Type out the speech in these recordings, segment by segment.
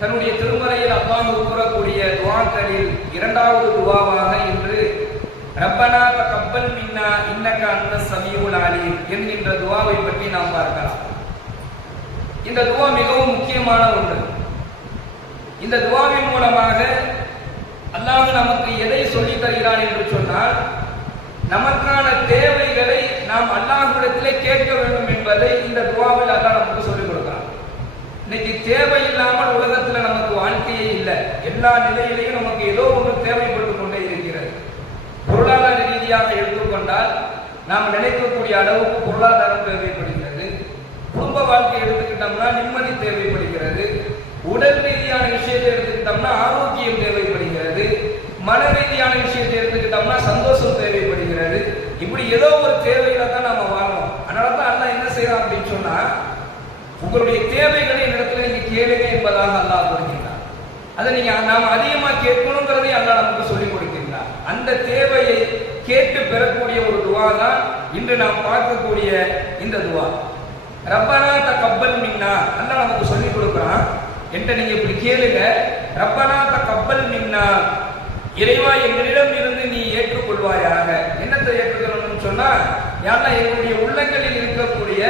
தன்னுடைய திருமறையில் அல்லாஹ் கூறக்கூடிய துஆக்களில் இரண்டாவது துஆவாக இன்று ரப்பனா தகப்பல் மின்னா இன்னக அன்தஸ் ஸமீஉல் அலீம் என்கின்ற துஆவை பற்றி நாம் பார்க்கலாம். இந்த துஆ மிகவும் முக்கியமான ஒன்று. இந்த துஆவின் மூலமாக அல்லாஹ் நமக்கு எதை சொல்லித் தருகிறான் என்று சொன்னால், நமக்கான தேவைகளை நாம் அல்லாஹ்விடத்திலே கேட்க வேண்டும் என்பதை இந்த துஆவில் அல்லாஹ் நமக்கு சொல்லிக் கொடுக்கிறான். இன்னைக்கு தேவையில்லாமல் உலகத்தில் நமக்கு வாழ்க்கையே இல்லை. எல்லா நிலையிலையும் நமக்கு ஏதோ ஒன்று தேவைப்பட்டு கொண்டே இருக்கிறது. பொருளாதார ரீதியாக எடுத்துக்கொண்டால் நாம் நினைக்கக்கூடிய அளவுக்கு பொருளாதாரம் தேவைப்படுகிறது. குடும்ப வாழ்க்கை எடுத்துக்கிட்டோம்னா நிம்மதி தேவைப்படுகிறது. உடல் ரீதியான விஷயத்தை எடுத்துக்கிட்டோம்னா ஆரோக்கியம் தேவைப்படுகிறது. மன ரீதியான விஷயத்தை எடுத்துக்கிட்டோம்னா சந்தோஷம் தேவைப்படுகிறது. இப்படி ஏதோ ஒரு தேவையில தான் நாம வாழணும். அதனால தான் அல்லாஹ் என்ன செய்யறான் அப்படின்னு சொன்னா, உங்களுடைய தேவைகளை இடத்துல நீங்க கேளுங்க என்பதாக அல்லாஹ் கூறுகிறார். அதை நீங்க நாம் அதிகமா கேட்கணுங்கிறதை அல்லாஹ் நமக்கு சொல்லிக் கொடுக்கின்றார். அந்த தேவையை கேட்டு பெறக்கூடிய ஒரு துஆ தான் இன்று நாம் பார்க்கக்கூடிய இந்த துஆ. ரப்பனா தகப்பல் மின்னா அல்லாஹ் நமக்கு சொல்லிக் கொடுக்கிறான். என்கிட்ட நீங்க இப்படி கேளுங்க, ரப்பனா தகப்பல் மின்னா, இறைவா எங்களிடம் இருந்து நீ ஏற்றுக்கொள்வாயாக. என்னத்தை ஏற்றுக்கொள்ளணும்னு சொன்னா, யாரா எங்களுடைய உள்ளங்களில் இருக்கக்கூடிய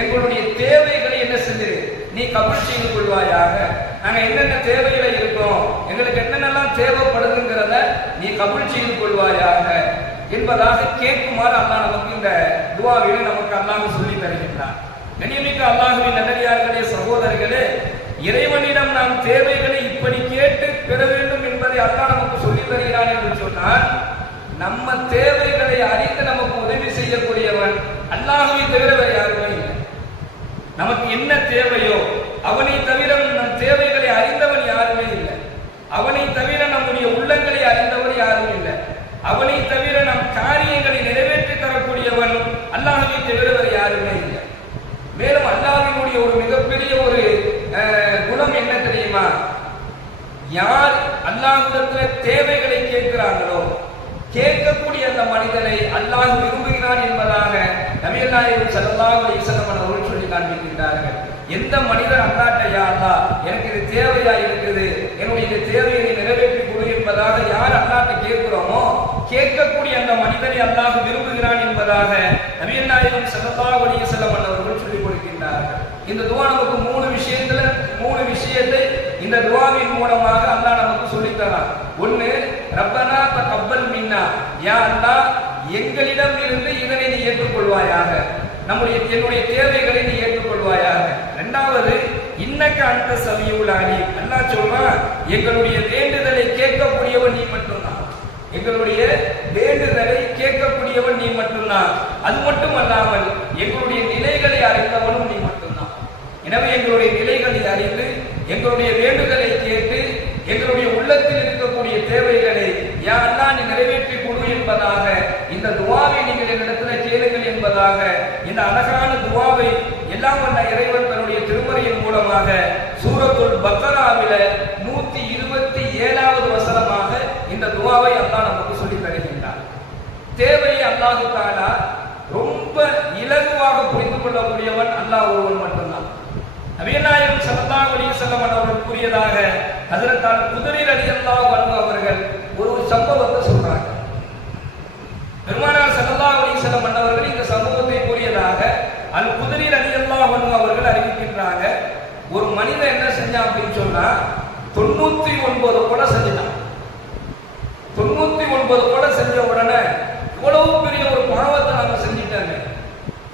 எங்களுடைய தேவைகளை என்ன செஞ்சிரு நீ கபூல் செய்து கொள்வாயாக. நாங்க என்னென்ன தேவைகளை இருக்கோம், எங்களுக்கு என்னென்னலாம் தேவைப்படுதுங்கிறத நீ கபூல் செய்து கொள்வாயாக என்பதாக கேட்குமாறு அல்லாஹ் நமக்கு இந்த துஆவிலே நமக்கு அல்லாஹ் சொல்லி தருகின்றார். கண்ணியமிக்க அல்லாஹ்வின் நல்லடியார்களே, சகோதரர்களே, இறைவனிடம் நாம் தேவைகளை இப்படி கேட்டு பெற வேண்டும் என்பதை அல்லாஹ் நமக்கு சொல்லித் தருகிறான் என்று சொன்னால், நம்ம தேவைகளை அறிந்து நமக்கு உதவி செய்யக்கூடியவன் அல்லாஹ்வை தவிர வேறு யாருமே இல்லை. நமக்கு என்ன தேவையோ அவனை தவிர நம் தேவைகளை அறிந்தவன் யாருமே இல்லை. அவனை தவிர நம்முடைய உள்ளங்களை அறிந்தவர் யாரும் இல்லை. அவனை தவிர நம் காரியங்களை நிறைவேற்றி தரக்கூடியவன் அல்லாஹ்வை தவிர வேறு யாருமே இல்லை. மேலும் அல்லாஹ்வினுடைய ஒரு மிகப்பெரிய ஒரு குணம் என்ன தெரியுமா? யார் அல்லாஹ்விடத்தில் தேவைகளை கேட்கிறார்களோ, கேட்கக்கூடிய அந்த மனிதனை அல்லாஹ் விரும்புகிறான் என்பதாக நபிகள் நாயகம் ஸல்லல்லாஹு அலைஹி வஸல்லம் அவர்கள் சொல்லி காண்பிக்கின்றார்கள். எந்த மனிதர் அல்லாஹ்ட்ட யா அல்லாஹ் எனக்கு இது தேவையா இருக்குது, என்னுடைய இந்த தேவையை நிறைவேற்றி கொடு என்பதாக யார் அல்லாஹ்ட்ட கேட்கிறோமோ, கேட்கக்கூடிய அந்த மனிதனை அல்லாஹ் விரும்புகிறான் என்பதாக நபிகள் நாயகம் ஸல்லல்லாஹு அலைஹி வஸல்லம் அவர்கள் சொல்லிக் கொடுக்கின்றார்கள். இந்த துஆ நமக்கு மூணு விஷயத்தை இந்த துஆவின் மூலமாக அல்லாஹ் நமக்கு சொல்லித் தரான். ஒன்னு, ரப்பனா தகப்பல் மின்னா, யா அல்லாஹ் எங்களிடம் இருந்து இதனை நீ ஏற்றுக்கொள்வாயாக, என்னுடைய தேவைகளை நீ ஏற்றுக்கொள்வாயாக. இரண்டாவது, இன்னக அன்தஸ் ஸமீஉல் அலீம், அல்லாஹ் சொல்றான் எங்களுடைய வேண்டுதலை கேட்கக்கூடியவன் நீ மட்டும்தான். எங்களுடைய வேண்டுதலை கேட்கக்கூடியவன் நீ மட்டும்தான். அது மட்டும் அல்லாமல் எங்களுடைய நிலைகளை அறிந்தவனும் நீ மட்டும்தான். எனவே எங்களுடைய நிலைகளை அறிந்து எங்களுடைய வேண்டுதலை கேட்டு எங்களுடைய உள்ளத்தில் இருக்கக்கூடிய தேவைகளை யா அல்லாஹ் நீ நிறைவேற்றி கொடு என்பதாக இந்த துஆவை நீங்கள் என்னிடத்தில் கேளுங்கள் என்பதாக இந்த அழகான துஆவை எல்லாம் வல்ல இறைவன் தன்னுடைய திருமறையின் மூலமாக சூரத்துல் பக்கராவில 127வது வசனமாக இந்த துஆவை அல்லாஹ் நமக்கு சொல்லி தருகின்றார். தேவையை அல்லாஹ் தஆலா ரொம்ப இலகுவாக புரிந்து கொள்ளக்கூடியவன் அல்லாஹ் ஒருவன் மட்டும்தான். நபிகள் நாயகம் ஸல்லல்லாஹு அலைஹி வஸல்லம் அவர்கள் கூறியதாக ஹஜ்ரத் அல்-குத்ரி ரலியல்லாஹு அன்ஹு அவர்கள் ஒரு சம்பவத்தை சொல்றாங்க. பெருமானார் ஸல்லல்லாஹு அலைஹி வஸல்லம் அவர்கள் இந்த சம்பவத்தை கூறியதாக அல்-குத்ரி ரலியல்லாஹு அன்ஹு அவர்கள் அறிவிக்கின்றாங்க. ஒரு மனிதன் என்ன செஞ்சான் அப்படின்னு சொன்னா, 99 கொலை செஞ்சான். 99 கொலை செஞ்ச உடனே இவ்வளவு பெரிய ஒரு பாவத்தை நாம செஞ்சிட்டாங்க,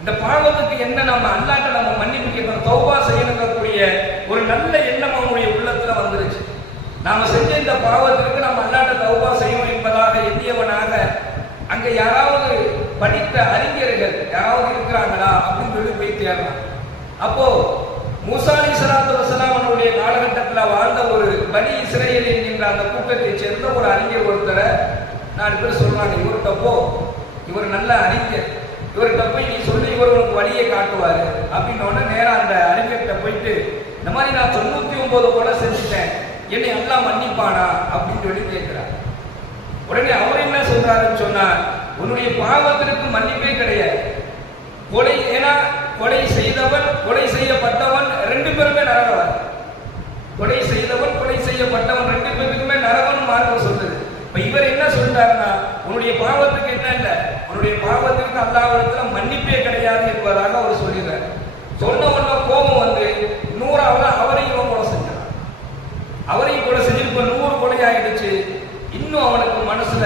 இந்த பாவத்துக்கு என்ன நம்ம அல்லாஹ்ட்ட நம்ம மன்னிப்பு கேட்கணும், தௌபா செய்யணுங்கக்கூடிய ஒரு நல்ல எண்ணம் அவனுடைய உள்ளத்துல வந்துருச்சு. நாம செஞ்ச இந்த பாவத்திற்கு நம்ம அல்லாஹ்ட்ட தௌபா செய்யணும் என்பதாக எண்ணியவனாக அங்க யாராவது படித்த அறிஞர்கள் யாராவது இருக்கிறாங்களா அப்படின்னு சொல்லி போய் தேடலாம். அப்போ மூசா அலைஹிஸ்ஸலாத்து வஸலாம் அவருடைய காலகட்டத்தில் வாழ்ந்த ஒரு பனி இஸ்ரேல் என்கின்ற அந்த கூட்டத்தை சேர்ந்த ஒரு அறிஞர் ஒருத்தரை 4 பேர் சொல்றாங்க, இவர்கிட்ட போ, இவர் நல்ல அறிஞர், இவர்கிட்ட போய் நீ சொல்லி இவர் உனக்கு வழியை காட்டுவாரு அப்படின்னு நேரம் அந்த அறிஞர்கிட்ட போயிட்டு இந்த மாதிரி நான் 99 கொலை செஞ்சுட்டேன், என்னை எல்லாம் மன்னிப்பானா அப்படின்னு சொல்லி கேட்கிறார். உடனே அவர் என்ன சொல்றாருன்னு சொன்னா, உன்னுடைய பாவத்திற்கு மன்னிப்பே கிடையாது. கொலை செய்தவன் கொலை செய்யப்பட்டவன் 2 பேருமே நரகவாதி. கொலை செய்தவன் கொலை செய்யப்பட்டவன் ரெண்டு பேருக்குமே நரகன் மார்க்கம் சொல்லுது. இப்ப இவர் என்ன சொல்றாருன்னா, உன்னுடைய பாவத்துக்கு என்ன இல்ல, உன்னுடைய பாவத்திற்கு அல்லாஹ்விடத்துல மன்னிப்பே கிடையாது என்பதாக அவர் சொல்லிடுறாரு. சொன்ன உடனே கோபம் வந்து 100வது அவரையும் கொலை செஞ்சான். அவரையும் கொலை செஞ்சு இப்ப 100 கொலை ஆயிடுச்சு. இன்னும் அவனுக்கு மனசுல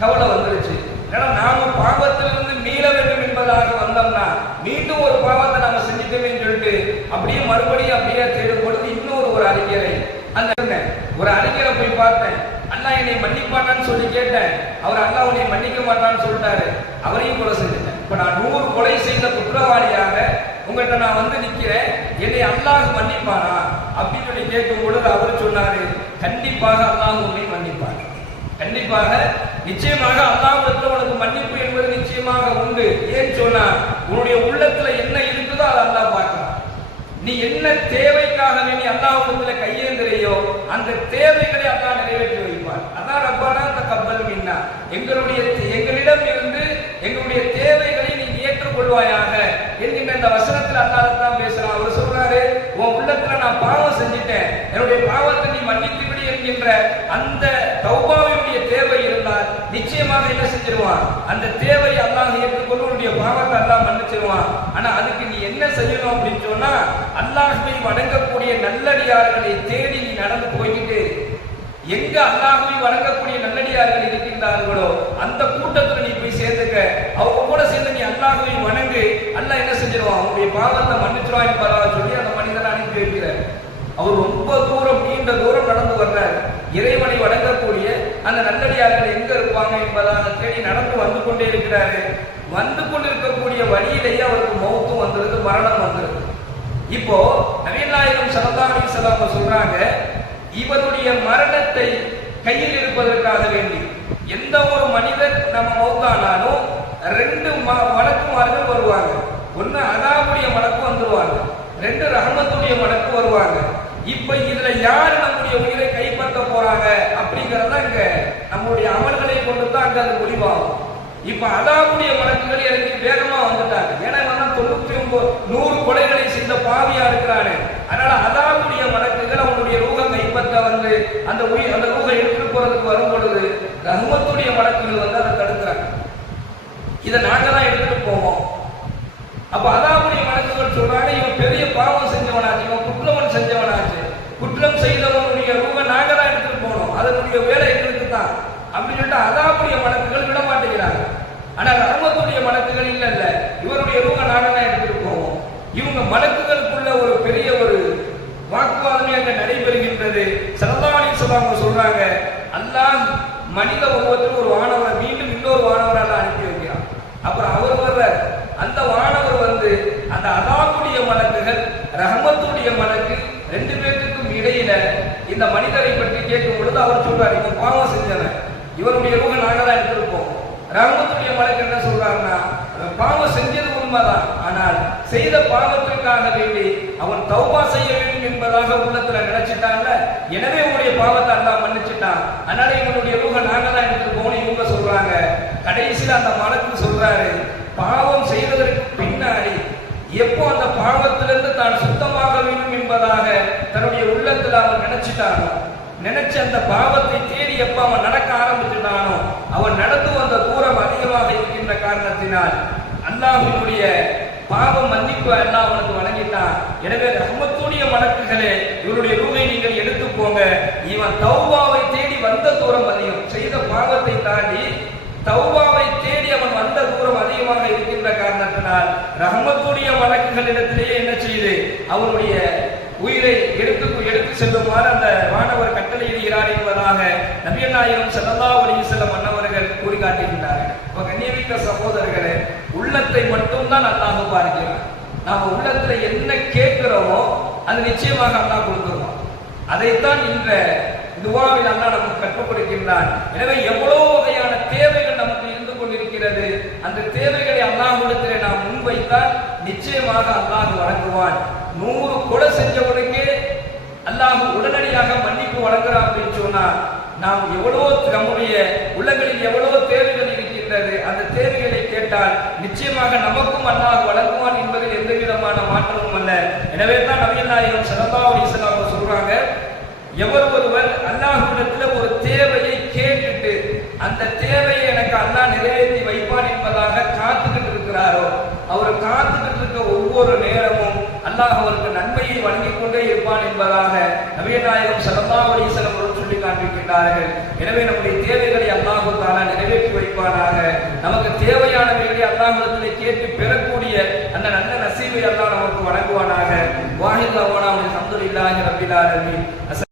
கவலை வந்துருச்சு. ஏன்னா நாம பாவத்திலிருந்து மீள வேண்டும் என்பதாக வந்தோம்னா மீண்டும் ஒரு பாவத்தை நாம செஞ்சுட்டோமே சொல்லிட்டு அப்படியே மறுபடியும் அப்படியே தேடும் பொழுது இன்னொரு ஒரு அறிஞரை அந்த ஒரு அறிஞரை போய் பார்த்தேன். அல்லாஹ் என்னை மன்னிப்பாட்டான்னு சொல்லி கேட்டேன். அவர் அல்லாஹ் உன்னை மன்னிக்க மாட்டான்னு சொல்லிட்டாரு. அவரையும் கொலை செஞ்சுட்டேன். இப்ப நான் 100 கொலை செய்த குற்றவாளியாக உங்கள்கிட்ட நான் வந்து நிக்கிறேன், என்னை அல்லாஹ் மன்னிப்பானா அப்படின்னு சொல்லி கேட்கும் பொழுது அவர் சொன்னாரு, கண்டிப்பாக அல்லாஹ் உன்னை மன்னிப்பார். கண்டிப்பாக நிச்சயமாக அல்லாஹ்விடத்தில் உனக்கு மன்னிப்பு என்பது நிச்சயமாக உண்டு. ஏன் சொன்னா, உன்னுடைய உள்ளத்துல என்ன இருக்குதோ அதை அல்லாஹ் பார்க்கிறான். நீ என்ன தேவைக்காக நீ அல்லாஹ்விடத்தில் கையேந்திரையோ அந்த தேவைகளை அல்லாஹ் நிறைவேற்றி வைப்பார். அதான் ரப்பனா தகப்பல் மின்னா, எங்களிடம் இருந்து எங்களுடைய தேவைகளை நீ ஏற்றுக்கொள்வாயாக என்கின்ற இந்த வசனத்தில் அல்லாஹ் தான் பேசுறான். அவர் சொல்றாரு, உன் உள்ளத்துல நான் பாவம் செஞ்சிட்டேன், என்னுடைய பாவத்தை நீ மன்னித்து விடு என்கின்ற அந்த தௌபாவுடைய தேவை இருந்தால் நிச்சயமாக என்ன செஞ்சிருவான், அந்த தேவையை அல்லாஹ் ஏற்றுக்கொண்டு உன்னுடைய பாவத்தை அல்லாஹ் மன்னிச்சிருவான். ஆனா அதுக்கு நீ என்ன செய்யணும் அப்படின்னு சொன்னா, அல்லாஹ்வை வணங்கக்கூடிய நல்லடியார்களை தேடி நீ நடந்து போய்கிட்டு எங்க அல்லாஹ்வை வணங்கக்கூடிய நல்லடியார்கள் இருக்கின்றார்களோ அந்த கூட்டத்தில் நீ போய் சேர்ந்துக்க. அவங்க கூட சேர்ந்து நீ அல்லாஹ்வை வணங்கு, அல்லாஹ் என்ன செஞ்சிருவான், அவனுடைய பாவத்தை மன்னிச்சிருவான் என்பதாக சொல்லி அந்த மனிதனை அனுப்பி வைக்கிறார். அவர் ரொம்ப தூரம் நீண்ட தூரம் நடந்து வர்றார். இறைவனை வணங்கக்கூடிய அந்த நல்லடியார்கள் எங்க இருப்பாங்க என்பதாக தேடி நடந்து வந்து கொண்டே இருக்கிறாரு. வந்து கொண்டிருக்கக்கூடிய வழியிலேயே அவருக்கு மௌத்தும் வந்திருக்கு, மரணம் வந்திருக்கு. இப்போ நபிகள் நாயகம் ஸல்லல்லாஹு அலைஹி வஸல்லம் சொல்றாங்க, இவனுடைய மரணத்தை கையில் இருப்பதற்காக வேண்டி எந்த ஒரு மனிதர் நம்ம மௌத்தானாலும் 2 மலக்குமார்கள் வருவாங்க. ஒன்னு அதாபுடைய மலக்கு வந்துருவாங்க, 2 ரஹமத்துடைய மலக்கு வருவாங்க. இப்ப இதுல யாரு நம்முடைய உயிரை கைப்பற்ற போறாங்க அப்படிங்கறத இங்க நம்முடைய அமல்களை கொண்டு தான் அங்க அது முடிவாகும். இப்ப அதாபுடைய மலக்குகள் எனக்கு வேகமா வந்துட்டாங்க. ஏன்னா 100 கொலைகளை செய்த பாவியா இருக்கிறானே, அதனால அதாபுடைய மலக்குகள் அவனுடைய ரூஹ கைப்பற்ற வந்து அந்த ரூஹ எடுத்துட்டு போறதுக்கு வரும் பொழுது ரஹ்மத்துடைய மலக்குகள் வந்து அதை தடுக்கிறாங்க. இதை நாங்க தான் எடுத்துட்டு போவோம். அப்ப அதாபுடைய மலக்குகள் சொல்றாங்க, இவன் பெரிய பாவம் செஞ்சவனாச்சு, இவன் குற்றம் செஞ்சவனாச்சு, குற்றம் செய்தவனுடைய ரூஹ நாங்க தான் எடுத்துட்டு போனோம், அதனுடைய வேலை எங்களுக்கு தான் அப்படின்னு சொல்லிட்டு அதாபுடைய மலக்குகள் விட மாட்டேங்கிறாங்க. ஆனா ரஹ்மத்துடைய மலக்குகள் இல்ல, இவருடைய ரூஹ நாங்க தான் எடுத்துட்டு போவோம். இவங்க மலக்குகளுக்குள்ள ஒரு பெரிய ஒரு வாக்குவாதமே அங்க நடைபெறுகின்றது. ஸல்லல்லாஹு அலைஹி வஸல்லம் சொல்றாங்க, அல்லாஹ் மனித உருவத்தில் ஒரு வானவரை மீண்டும் இன்னொரு வானவரால் அனுப்பி வைக்கிறான். அப்புறம் அவர் வர்றார். அந்த வானவர் வந்து அந்த அதாபுடைய மலக்குகள் ரஹ்மத்துடைய மலக்கு 2 பேருக்கும் இடையில இந்த மனிதரை பற்றி கேட்கும் பொழுது அவர் சொல்றாரு, இவன் பாவம் செஞ்சவன், இவருடைய ரூஹ நாங்க தான் எடுத்திருப்போம். ரஹ்மத்துடைய மலக்கு என்ன சொல்றாருன்னா, பாவம் செஞ்சது உண்மைதான், ஆனால் செய்த பாவத்திற்காக வேண்டி அவன் தௌபா செய்ய வேண்டும் என்பதாக உள்ளத்துல நினைச்சிட்டான்ல, எனவே உன்னுடைய பாவத்தை அல்லாஹ் மன்னிச்சிட்டான், அதனால இவனுடைய ரூஹ நாங்க தான் எடுத்துருப்போம் இவங்க சொல்றாங்க. கடைசியில் அந்த மலக்கு சொல்றாரு, பாவம் செய்வதற்கு பின்னாடி எப்போ அந்த பாவத்திலிருந்து தான் சுத்தமாக வேண்டும் என்பதாக தன்னுடைய உள்ளத்துல அவன் நினைச்சிட்டானோ, நினைச்சு அந்த பாவத்தை தேடி எப்ப அவன் நடக்க ஆரம்பிச்சுட்டானோ, அவன் நடந்து வந்த தூரம் அதிகமாக இருக்கின்ற காரணத்தினால் அல்லாஹ்வினுடைய பாவ மன்னிப்பு அல்லாஹ் அவனுக்கு வழங்கிட்டான். எனவே ரஹ்மத்துடைய மலக்குகளே, இவருடைய ரூஹை நீங்கள் எடுத்து போங்க. இவன் தௌபாவை தேடி வந்த தூரம் அதிகம், செய்த பாவத்தை தாண்டி தௌபாவை தேடி அவன் வந்த தூரம் அதிகமாக இருக்கின்ற காரணத்தினால் ரஹ்மத்துடைய மலக்குகளிடத்திலேயே என்ன செய்து அவனுடைய உயிரை எடுத்து செல்லுமாறு அந்த வானவர் கட்டளையிடுகிறார் என்பதாக நபிகள் நாயகம் ஸல்லல்லாஹு அலைஹி வஸல்லம் அன்னவர்கள் கூறி காட்டுகின்றார்கள். கண்ணியமிக்க சகோதரர்களே, உள்ளத்தை மட்டும் தான் அல்லாஹ் பார்க்கிறான். நாம உள்ளத்துல என்ன கேட்கிறோமோ அது நிச்சயமாக அல்லாஹ் கொடுத்துருவான். அதைத்தான் இந்த துஆவில் அல்லாஹ் நமக்கு கற்றுக் கொடுக்கின்றான். எனவே எவ்வளவு வகையான தேவைகள் நமக்கு இருந்து கொண்டிருக்கிறது, அந்த தேவைகளை அல்லாஹ்விடத்திலே நாம் முன்வைத்தால் நிச்சயமாக அல்லாஹ் வழங்குவான். 100 கொலை செஞ்சவனுக்கு அல்லாஹ் உடனடியாக மன்னிப்பு வழங்குறான் அப்படின்னு சொன்னா, நாம் எவ்வளவோ நம்முடைய உள்ளங்களில் எவ்வளவோ தேவைகள் இருக்கின்றது, அந்த தேவைகளை கேட்டால் நிச்சயமாக நமக்கும் அல்லாஹ் வழங்குவான் என்பதில் எந்த விதமான மாற்றமும் அல்ல. எனவே தான் நபிகள் நாயகம் ஸல்லல்லாஹு அலைஹி வஸல்லம் சொல்றாங்க, சொல்றாங்க, எவர் ஒருவர் அல்லாஹ்விடத்தில் ஒரு தேவையை கேட்டுட்டு அந்த தேவையை எனக்கு அல்லாஹ் நிறைவேற்றி வைப்பான் என்பதாக காத்துக்கிட்டு இருக்கிறாரோ, அவர் காத்துக்கிட்டு இருக்க ஒவ்வொரு நேரமும் அல்லாஹ் அவருக்கு நன்மையை வழங்கிக் கொண்டே இருப்பான் என்பதாக நபிகள் நாயகம் ஸல்லல்லாஹு அலைஹி வஸல்லம் அவர்கள் சொல்லி காண்பிக்கின்றார்கள். எனவே நம்முடைய தேவைகளை அல்லாஹ் தஆலா நிறைவேற்றி வைப்பானாக. நமக்கு தேவையானவைகளை அல்லாஹ்விடத்தில் கேட்டு பெறக்கூடிய அந்த நல்ல நசீபை அல்லாஹ் நமக்கு வழங்குவானாக. வாஹித் அல்ஹம்துலில்லாஹி ரப்பில் ஆலமீன்.